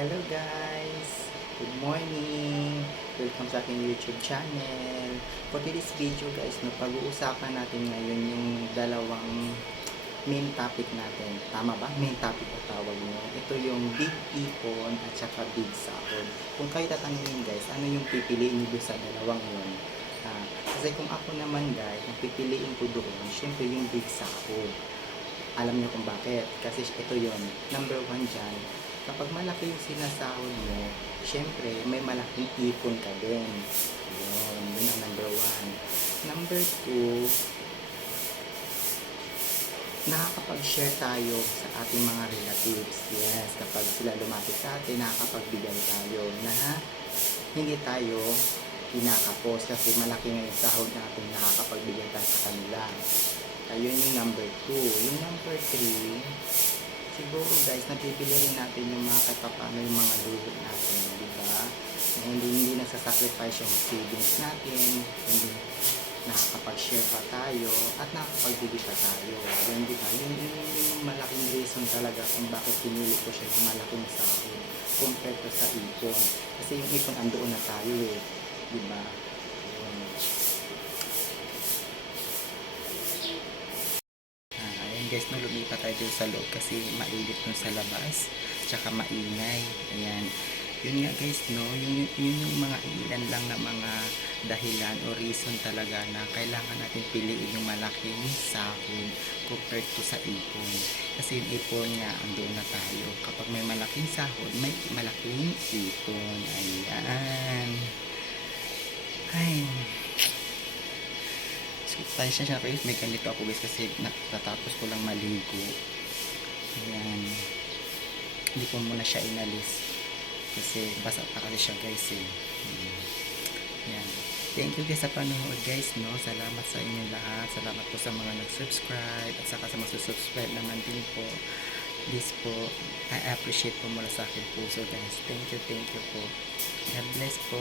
Hello guys! Good morning! Welcome sa aking YouTube channel. For today's video guys, pag-uusapan natin ngayon yung dalawang main topic natin. Tama ba? Main topic ang tawag nyo. Ito yung big ipon at saka big sahod. Kung kayo tatanungin guys, ano yung pipiliin nyo sa dalawang yun? Kasi kung ako naman guys, ang pipiliin ko doon, syempre yung big sahod. Alam niyo kung bakit? Kasi ito yon. Number one dyan, kapag malaki yung sinasahod mo, syempre may malaking ipon ka din. Yun ang number one. Number two, nakakapag-share tayo sa ating mga relatives. Yes, kapag sila lumapit sa atin, nakakapagbigay tayo na hindi tayo kinakapos kasi malaki nga yung sahod natin, nakakapagbigay tayo sa kanila. Ayun yung number 2. Yung number 3, siguro guys, napipili rin natin yung mga katapano yung mga luho natin, di ba? Na hindi nagsasacrifice yung savings natin, hindi nakakapag-share pa tayo, at nakakapagbigay pa tayo. Yun, di ba? Yung malaking reason talaga kung bakit pinili ko siya yung malaking sahod compared to sa ipon. Kasi yung ipon andoon na tayo di ba? Guys, no, lumipat tayo dito sa loob kasi mainit dun sa labas, tsaka maingay. Ayan, yun nga guys, no, yun yung mga ilan lang na mga dahilan o reason talaga na kailangan natin piliin yung malaking sahod compared to sa ipon. Kasi yung ipon nga, andoon na tayo. Kapag may malaking sahod, may malaking ipon. Ayan. Ay, tayo siya guys, may ganito ako guys kasi natatapos ko lang maligo. Ayan, hindi ko muna siya inalis kasi basa pa kasi siya guys Ayan, thank you guys sa panonood guys, no, salamat sa inyo lahat, salamat po sa mga nag-subscribe at saka sa mag-subscribe naman din po. This po, I appreciate po mula sa akin puso guys. Thank you po. God bless po.